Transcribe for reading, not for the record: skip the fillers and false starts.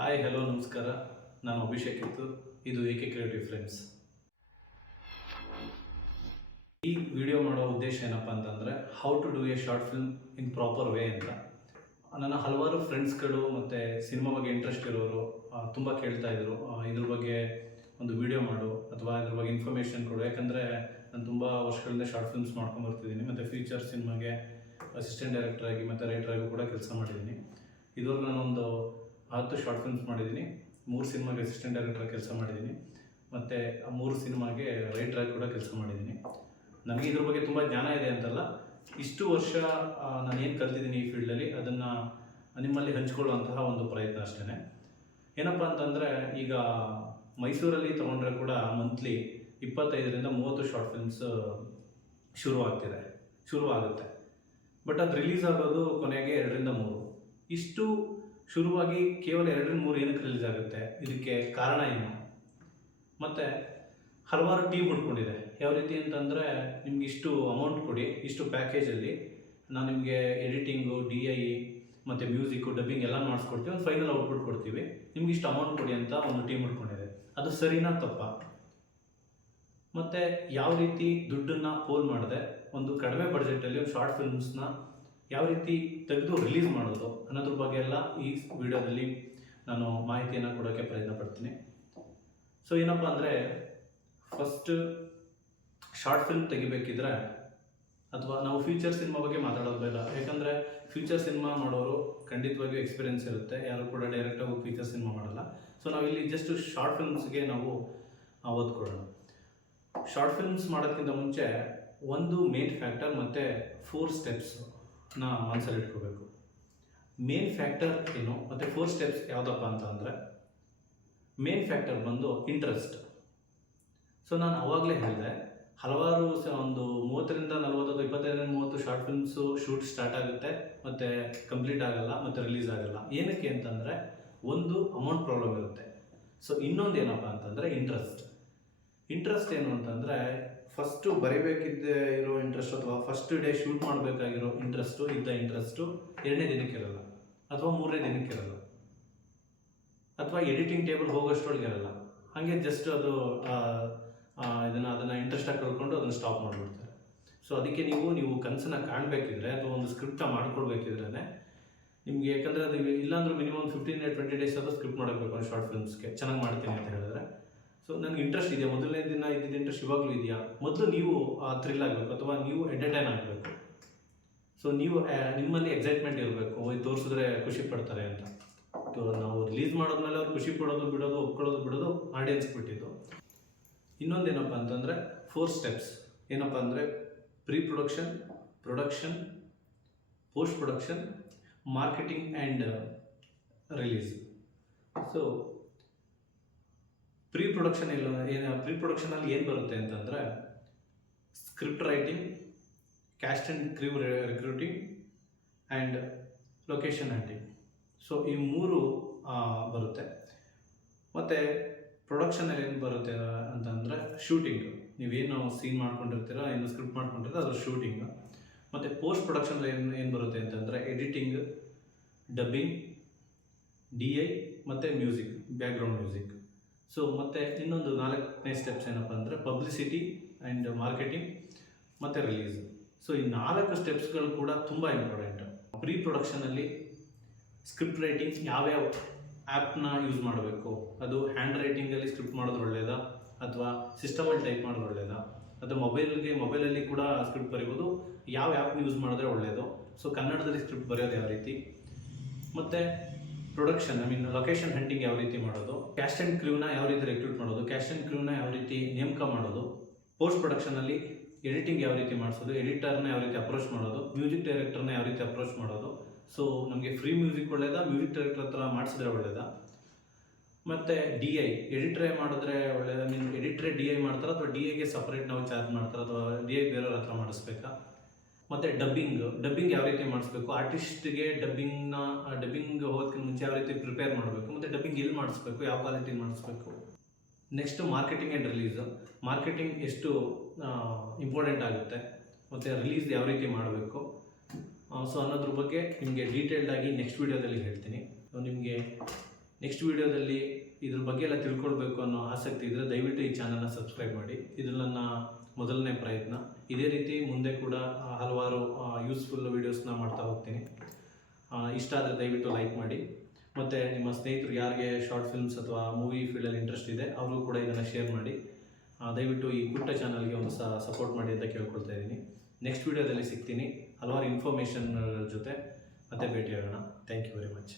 Hi hello ನಮಸ್ಕಾರ. ನಾನು ಅಭಿಷೇಕ್ ಇತ್ತು. ಇದು ಏಕೆ ಕ್ರಿಯೇಟಿವ್ ಫ್ರೇಮ್ಸ್. ಈ ವಿಡಿಯೋ ಮಾಡೋ ಉದ್ದೇಶ ಏನಪ್ಪ ಅಂತಂದರೆ how to do a short film in proper way ಅಂತ. ನನ್ನ ಹಲವಾರು ಫ್ರೆಂಡ್ಸ್ಗಳು ಮತ್ತು ಸಿನಿಮಾ ಬಗ್ಗೆ ಇಂಟ್ರೆಸ್ಟ್ ಇರೋರು ತುಂಬ ಕೇಳ್ತಾ ಇದ್ರು, ಇದ್ರ ಬಗ್ಗೆ ಒಂದು ವಿಡಿಯೋ ಮಾಡು ಅಥವಾ ಇದ್ರ ಬಗ್ಗೆ ಇನ್ಫಾರ್ಮೇಷನ್ ಕೊಡು. ಯಾಕಂದರೆ ನಾನು ತುಂಬ ವರ್ಷಗಳಿಂದ ಶಾರ್ಟ್ ಫಿಲ್ಮ್ಸ್ ಮಾಡ್ಕೊಂಬರ್ತಿದ್ದೀನಿ ಮತ್ತು ಫ್ಯೂಚರ್ ಸಿನಿಮಾಗೆ ಅಸಿಸ್ಟೆಂಟ್ ಡೈರೆಕ್ಟರ್ ಆಗಿ ಮತ್ತು ರೈಟರ್ ಆಗಿ ಕೂಡ ಕೆಲಸ ಮಾಡಿದ್ದೀನಿ. ಇದುವರೆಗೂ ನಾನೊಂದು 10 ಶಾರ್ಟ್ ಫಿಲ್ಮ್ಸ್ ಮಾಡಿದ್ದೀನಿ, 3 ಸಿನಿಮಾಗೆ ಅಸಿಸ್ಟೆಂಟ್ ಡೈರೆಕ್ಟರ್ ಕೆಲಸ ಮಾಡಿದ್ದೀನಿ ಮತ್ತು 3 ಸಿನಿಮಾಗೆ ರೈಟರ್ ಆಗಿ ಕೂಡ ಕೆಲಸ ಮಾಡಿದ್ದೀನಿ. ನನಗೆ ಇದ್ರ ಬಗ್ಗೆ ತುಂಬ ಜ್ಞಾನ ಇದೆ ಅಂತಲ್ಲ, ಇಷ್ಟು ವರ್ಷ ನಾನು ಏನು ಕಲ್ತಿದ್ದೀನಿ ಈ ಫೀಲ್ಡಲ್ಲಿ ಅದನ್ನು ನಿಮ್ಮಲ್ಲಿ ಹಂಚ್ಕೊಳ್ಳುವಂತಹ ಒಂದು ಪ್ರಯತ್ನ ಅಷ್ಟೇ. ಏನಪ್ಪ ಅಂತಂದರೆ ಈಗ ಮೈಸೂರಲ್ಲಿ ತೊಗೊಂಡ್ರೆ ಕೂಡ ಮಂತ್ಲಿ 25ರಿಂದ 30 ಶಾರ್ಟ್ ಫಿಲ್ಮ್ಸ್ ಶುರುವಾಗುತ್ತೆ. ಬಟ್ ಅದು ರಿಲೀಸ್ ಆಗೋದು ಕೊನೆಗೆ 2ರಿಂದ 3. ಇಷ್ಟು ಶುರುವಾಗಿ ಕೇವಲ 2ರಿಂದ 3 ಏನಕ್ಕೆ ರಿಲೀಸ್ ಆಗುತ್ತೆ, ಇದಕ್ಕೆ ಕಾರಣ ಏನು? ಮತ್ತು ಹಲವಾರು ಟೀಮ್ ಹುಡ್ಕೊಂಡಿದೆ. ಯಾವ ರೀತಿ ಅಂತಂದರೆ ನಿಮ್ಗೆ ಇಷ್ಟು ಅಮೌಂಟ್ ಕೊಡಿ, ಇಷ್ಟು ಪ್ಯಾಕೇಜಲ್ಲಿ ನಾನು ನಿಮಗೆ ಎಡಿಟಿಂಗು, DI ಮತ್ತು ಮ್ಯೂಸಿಕ್ಕು, ಡಬ್ಬಿಂಗ್ ಎಲ್ಲ ಮಾಡಿಸ್ಕೊಡ್ತೀವಿ, ಒಂದು ಫೈನಲ್ ಔಟ್ಪುಟ್ ಕೊಡ್ತೀವಿ, ನಿಮ್ಗೆ ಇಷ್ಟು ಅಮೌಂಟ್ ಕೊಡಿ ಅಂತ ಒಂದು ಟೀಮ್ ಹುಡ್ಕೊಂಡಿದೆ. ಅದು ಸರಿನಾ ತಪ್ಪಾ? ಮತ್ತು ಯಾವ ರೀತಿ ದುಡ್ಡನ್ನು ಪೋಲ್ ಮಾಡದೆ ಒಂದು ಕಡಿಮೆ ಬಡ್ಜೆಟಲ್ಲಿ ಒಂದು ಶಾರ್ಟ್ ಫಿಲ್ಮ್ಸ್ನ ಯಾವ ರೀತಿ ತೆಗೆದು ರಿಲೀಸ್ ಮಾಡೋದು ಅನ್ನೋದ್ರ ಬಗ್ಗೆ ಎಲ್ಲ ಈ ವಿಡಿಯೋದಲ್ಲಿ ನಾನು ಮಾಹಿತಿಯನ್ನು ಕೊಡೋಕ್ಕೆ ಪ್ರಯತ್ನ ಪಡ್ತೀನಿ. ಸೊ ಏನಪ್ಪ ಅಂದರೆ, ಫಸ್ಟ್ ಶಾರ್ಟ್ ಫಿಲ್ಮ್ ತೆಗಿಬೇಕಿದ್ರೆ ಅಥವಾ ನಾವು ಫ್ಯೂಚರ್ ಸಿನಿಮಾ ಬಗ್ಗೆ ಮಾತಾಡೋದು ಬೇಡ. ಯಾಕಂದರೆ ಫ್ಯೂಚರ್ ಸಿನಿಮಾ ಮಾಡೋರು ಖಂಡಿತವಾಗಿಯೂ ಎಕ್ಸ್ಪೀರಿಯೆನ್ಸ್ ಇರುತ್ತೆ, ಯಾರು ಕೂಡ ಡೈರೆಕ್ಟಾಗಿ ಫ್ಯೂಚರ್ ಸಿನಿಮಾ ಮಾಡಲ್ಲ. ಸೊ ನಾವಿಲ್ಲಿ ಜಸ್ಟ್ ಶಾರ್ಟ್ ಫಿಲ್ಮ್ಸ್ಗೆ ನಾವು ಒತ್ತು ಕೊಡೋಣ. ಶಾರ್ಟ್ ಫಿಲ್ಮ್ಸ್ ಮಾಡೋದಕ್ಕಿಂತ ಮುಂಚೆ ಒಂದು ಮೇನ್ ಫ್ಯಾಕ್ಟರ್ ಮತ್ತು 4 ಸ್ಟೆಪ್ಸ್ನ ಮನಸ್ಸಲ್ಲಿ ಇಟ್ಕೋಬೇಕು. ಮೇನ್ ಫ್ಯಾಕ್ಟರ್ ಏನು ಮತ್ತು 4 ಸ್ಟೆಪ್ಸ್ ಯಾವುದಪ್ಪ ಅಂತ ಅಂದರೆ, ಮೇನ್ ಫ್ಯಾಕ್ಟರ್ ಬಂದು ಇಂಟ್ರೆಸ್ಟ್. ಸೊ ನಾನು ಆವಾಗಲೇ ಹೇಳಿದೆ, ಹಲವಾರು ಒಂದು 30ರಿಂದ 40 ಅಥವಾ 25ರಿಂದ 30 ಶಾರ್ಟ್ ಫಿಲ್ಮ್ಸು ಶೂಟ್ ಸ್ಟಾರ್ಟ್ ಆಗುತ್ತೆ ಮತ್ತು ಕಂಪ್ಲೀಟ್ ಆಗಲ್ಲ ಮತ್ತು ರಿಲೀಸ್ ಆಗಲ್ಲ. ಏನಕ್ಕೆ ಅಂತಂದರೆ, ಒಂದು ಅಮೌಂಟ್ ಪ್ರಾಬ್ಲಮ್ ಇರುತ್ತೆ. ಸೊ ಇನ್ನೊಂದು ಏನಪ್ಪ ಅಂತಂದರೆ ಇಂಟ್ರೆಸ್ಟ್ ಏನು ಅಂತಂದರೆ, ಫಸ್ಟು ಇರೋ ಇಂಟ್ರೆಸ್ಟ್ ಅಥವಾ ಫಸ್ಟ್ ಡೇ ಶೂಟ್ ಮಾಡಬೇಕಾಗಿರೋ ಇಂಟ್ರೆಸ್ಟು 2ನೇ ದಿನಕ್ಕಿರಲ್ಲ ಅಥವಾ 3ನೇ ದಿನಕ್ಕಿರಲ್ಲ ಅಥವಾ ಎಡಿಟಿಂಗ್ ಟೇಬಲ್ ಹೋಗೋಷ್ಟರೊಳಗೆ ಇರಲ್ಲ. ಹಾಗೆ ಜಸ್ಟ್ ಅದು ಅದನ್ನು ಇಂಟ್ರೆಸ್ಟಾಗಿ ಕಳ್ಕೊಂಡು ಅದನ್ನು ಸ್ಟಾಪ್ ಮಾಡಿಬಿಡ್ತಾರೆ. ಸೊ ಅದಕ್ಕೆ ನೀವು ಕನಸನ್ನು ಕಾಣಬೇಕಿದ್ರೆ ಅಥವಾ ಒಂದು ಸ್ಕ್ರಿಪ್ಟ ಮಾಡ್ಕೊಳ್ಬೇಕಿದ್ರೆ ನಿಮಗೆ, ಯಾಕಂದರೆ ಅದು ಇಲ್ಲಾಂದ್ರೂ ಮಿನಿಮಮ್ 15-20 ಡೇಸ್ ಆದರೂ ಸ್ಕ್ರಿಪ್ಟ್ ಮಾಡಬೇಕು ಒಂದು ಶಾರ್ಟ್ ಫಿಲ್ಮ್ಸ್ಗೆ ಚೆನ್ನಾಗಿ ಮಾಡ್ತೀನಿ ಅಂತ ಹೇಳಿದ್ರೆ. ಸೊ ನನಗೆ ಇಂಟ್ರೆಸ್ಟ್ ಇದೆಯಾ, ಮೊದಲನೇ ದಿನ ಇದ್ದಿದ್ದು ಇಂಟ್ರೆಸ್ಟ್ ಇವಾಗಲೂ ಇದೆಯಾ? ಮೊದಲು ನೀವು ಥ್ರಿಲ್ ಆಗಬೇಕು ಅಥವಾ ನೀವು ಎಂಟರ್ಟೈನ್ ಆಗಬೇಕು. ಸೊ ನೀವು ನಿಮ್ಮಲ್ಲಿ ಎಕ್ಸೈಟ್ಮೆಂಟ್ ಇರಬೇಕು, ತೋರಿಸಿದ್ರೆ ಖುಷಿ ಪಡ್ತಾರೆ ಅಂತ. ನಾವು ರಿಲೀಸ್ ಮಾಡೋದ್ಮೇಲೆ ಅವ್ರು ಖುಷಿ ಪಡೋದು ಬಿಡೋದು, ಒಪ್ಕೊಳ್ಳೋದು ಬಿಡೋದು ಆಡಿಯನ್ಸ್ಗೆ ಬಿಟ್ಟಿದ್ದು. ಇನ್ನೊಂದೇನಪ್ಪ ಅಂತಂದರೆ 4 ಸ್ಟೆಪ್ಸ್ ಏನಪ್ಪ ಅಂದರೆ, pre production, post production, marketing and release. So pre ಪ್ರೊಡಕ್ಷನಲ್ಲಿ ಏನು ಬರುತ್ತೆ ಅಂತಂದರೆ, script writing, cast and crew recruiting and location hunting. So ಈ 3 ಬರುತ್ತೆ. ಮತ್ತು ಪ್ರೊಡಕ್ಷನಲ್ಲಿ ಏನು ಬರುತ್ತೆ ಅಂತಂದರೆ, ಶೂಟಿಂಗ್, ನೀವೇನು ಸೀನ್ ಮಾಡ್ಕೊಂಡಿರ್ತೀರ, ಏನು ಸ್ಕ್ರಿಪ್ಟ್ ಮಾಡ್ಕೊಂಡಿರ್ತೀರ ಅದು ಶೂಟಿಂಗ್. ಮತ್ತು ಪೋಸ್ಟ್ ಪ್ರೊಡಕ್ಷನಲ್ಲಿ ಏನು ಬರುತ್ತೆ ಅಂತಂದರೆ, ಎಡಿಟಿಂಗ್, ಡಬ್ಬಿಂಗ್, DI ಮತ್ತು ಮ್ಯೂಸಿಕ್, ಬ್ಯಾಕ್ಗ್ರೌಂಡ್ ಮ್ಯೂಸಿಕ್. ಸೊ ಮತ್ತು ಇನ್ನೊಂದು 4ನೇ ಸ್ಟೆಪ್ಸ್ ಏನಪ್ಪ ಅಂದರೆ, ಪಬ್ಲಿಸಿಟಿ ಆ್ಯಂಡ್ ಮಾರ್ಕೆಟಿಂಗ್ ಮತ್ತು ರಿಲೀಸ್. ಸೊ ಈ 4 ಸ್ಟೆಪ್ಸ್ಗಳು ಕೂಡ ತುಂಬ ಇಂಪಾರ್ಟೆಂಟ್. ಪ್ರೀ ಪ್ರೊಡಕ್ಷನಲ್ಲಿ ಸ್ಕ್ರಿಪ್ಟ್ ರೈಟಿಂಗ್, ಯಾವ್ಯಾವ ಆ್ಯಪ್ನ ಯೂಸ್ ಮಾಡಬೇಕು, ಅದು ಹ್ಯಾಂಡ್ ರೈಟಿಂಗಲ್ಲಿ ಸ್ಕ್ರಿಪ್ಟ್ ಮಾಡೋದು ಒಳ್ಳೆಯದಾ ಅಥವಾ ಸಿಸ್ಟಮಲ್ಲಿ ಟೈಪ್ ಮಾಡೋದು ಒಳ್ಳೆಯದಾ, ಅಥವಾ ಮೊಬೈಲಲ್ಲಿ ಕೂಡ ಸ್ಕ್ರಿಪ್ಟ್ ಬರೀಬೋದು, ಯಾವ ಆ್ಯಪ್ನ ಯೂಸ್ ಮಾಡಿದ್ರೆ ಒಳ್ಳೆಯದು. ಸೊ ಕನ್ನಡದಲ್ಲಿ ಸ್ಕ್ರಿಪ್ಟ್ ಬರೆಯೋದು ಯಾವ ರೀತಿ, ಮತ್ತು ಪ್ರೊಡಕ್ಷನ್ ಲೊಕೇಶನ್ ಹಂಟಿಂಗ್ ಯಾವ ರೀತಿ ಮಾಡೋದು, ಕ್ಯಾಸ್ಟ್ ಆ್ಯಂಡ್ ಕ್ರೂನ ಯಾವ ರೀತಿ ರೆಕ್ರೂಟ್ ಮಾಡೋದು, ಕ್ಯಾಸ್ಟ್ ಆ್ಯಂಡ್ ಕ್ರೂನ ಯಾವ ರೀತಿ ನೇಮಕ ಮಾಡೋದು, ಪೋಸ್ಟ್ ಪ್ರೊಡಕ್ಷನಲ್ಲಿ ಎಡಿಟಿಂಗ್ ಯಾವ ರೀತಿ ಮಾಡಿಸೋದು, ಎಡಿಟರ್ನ ಯಾವ ರೀತಿ ಅಪ್ರೋಚ್ ಮಾಡೋದು, ಮ್ಯೂಸಿಕ್ ಡೈರೆಕ್ಟರ್ನ ಯಾವ ರೀತಿ ಅಪ್ರೋಚ್ ಮಾಡೋದು. ಸೊ ನಮಗೆ ಫ್ರೀ ಮ್ಯೂಸಿಕ್ ಒಳ್ಳೆಯದಾ, ಮ್ಯೂಸಿಕ್ ಡೈರೆಕ್ಟರ್ ಹತ್ರ ಮಾಡಿಸಿದ್ರೆ ಒಳ್ಳೆಯದಾ. ಮತ್ತು DI ಎಡಿಟ್ರೇ ಮಾಡಿದ್ರೆ ಒಳ್ಳೆಯದಾ, ಎಡಿಟ್ರೇ DI ಮಾಡ್ತಾರೆ ಅಥವಾ DIಗೆ ಸಪ್ರೇಟ್ ನಾವು ಚಾರ್ಜ್ ಮಾಡ್ತಾರೆ ಅಥವಾ DI ಬೇರೆಯವ್ರ ಹತ್ರ ಮಾಡಿಸ್ಬೇಕಾ. ಮತ್ತು ಡಬ್ಬಿಂಗ್ ಯಾವ ರೀತಿ ಮಾಡಿಸ್ಬೇಕು, ಆರ್ಟಿಸ್ಟ್ಗೆ ಡಬ್ಬಿಂಗ್ ಹೋಗೋದಕ್ಕಿಂತ ಮುಂಚೆ ಯಾವ ರೀತಿ ಪ್ರಿಪೇರ್ ಮಾಡಬೇಕು, ಮತ್ತು ಡಬ್ಬಿಂಗ್ ಎಲ್ಲಿ ಮಾಡಿಸ್ಬೇಕು, ಯಾವ ಕ್ವಾಲಿಟಿ ಮಾಡಿಸ್ಬೇಕು. Next marketing and release. Marketing ಎಷ್ಟು ಇಂಪಾರ್ಟೆಂಟ್ ಆಗುತ್ತೆ ಮತ್ತು ರಿಲೀಸ್ ಯಾವ ರೀತಿ ಮಾಡಬೇಕು, ಸೊ ಅನ್ನೋದ್ರ ಬಗ್ಗೆ ನಿಮಗೆ ಡೀಟೇಲ್ಡಾಗಿ ನೆಕ್ಸ್ಟ್ ವೀಡಿಯೋದಲ್ಲಿ ಹೇಳ್ತೀನಿ. ನಿಮಗೆ ನೆಕ್ಸ್ಟ್ ವೀಡಿಯೋದಲ್ಲಿ ಇದ್ರ ಬಗ್ಗೆ ಎಲ್ಲ ತಿಳ್ಕೊಳ್ಬೇಕು ಅನ್ನೋ ಆಸಕ್ತಿ ಇದ್ದರೆ ದಯವಿಟ್ಟು ಈ ಚಾನಲ್ನ ಸಬ್ಸ್ಕ್ರೈಬ್ ಮಾಡಿ. ಇದು ನನ್ನ ಮೊದಲನೇ ಪ್ರಯತ್ನ. ಇದೇ ರೀತಿ ಮುಂದೆ ಕೂಡ ಹಲವಾರು ಯೂಸ್ಫುಲ್ ವೀಡಿಯೋಸ್ನ ಮಾಡ್ತಾ ಹೋಗ್ತೀನಿ. ಇಷ್ಟ ಆದರೆ ದಯವಿಟ್ಟು ಲೈಕ್ ಮಾಡಿ. ಮತ್ತು ನಿಮ್ಮ ಸ್ನೇಹಿತರು ಯಾರಿಗೆ ಶಾರ್ಟ್ ಫಿಲ್ಮ್ಸ್ ಅಥವಾ ಮೂವಿ ಫೀಲ್ಡಲ್ಲಿ ಇಂಟ್ರೆಸ್ಟ್ ಇದೆ ಅವರು ಕೂಡ ಇದನ್ನು ಶೇರ್ ಮಾಡಿ. ದಯವಿಟ್ಟು ಈ ಪುಟ್ಟ ಚಾನಲ್ಗೆ ಒಂದು ಸಪೋರ್ಟ್ ಮಾಡಿ ಅಂತ ಕೇಳ್ಕೊಳ್ತಾ ಇದ್ದೀನಿ. ನೆಕ್ಸ್ಟ್ ವೀಡಿಯೋದಲ್ಲಿ ಸಿಗ್ತೀನಿ ಹಲವಾರು ಇನ್ಫಾರ್ಮೇಷನ್ ಜೊತೆ ಮತ್ತೆ ಭೇಟಿಯಾಗೋಣ. Thank you very much.